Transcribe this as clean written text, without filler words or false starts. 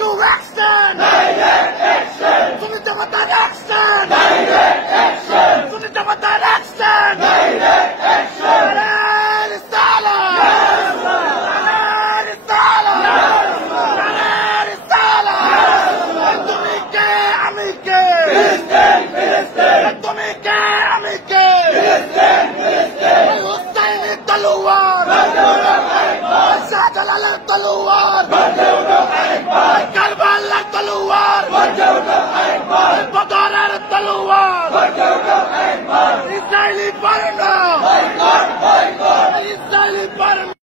to action! Direct action! Sunnitamatan action! Direct action! Sunnitamatan action! Direct action! Narar Risala! Narar Risala! Narar Risala! তুমি কে আমি কে ফিলিস্তিন ফিলিস্তিন তুমি কে আমি কে ফিলিস্তিন ফিলিস্তিন হুসাইনি তলোয়ার শাহজালালের তলোয়ার কারবালার তলোয়ার বদরের তলোয়ার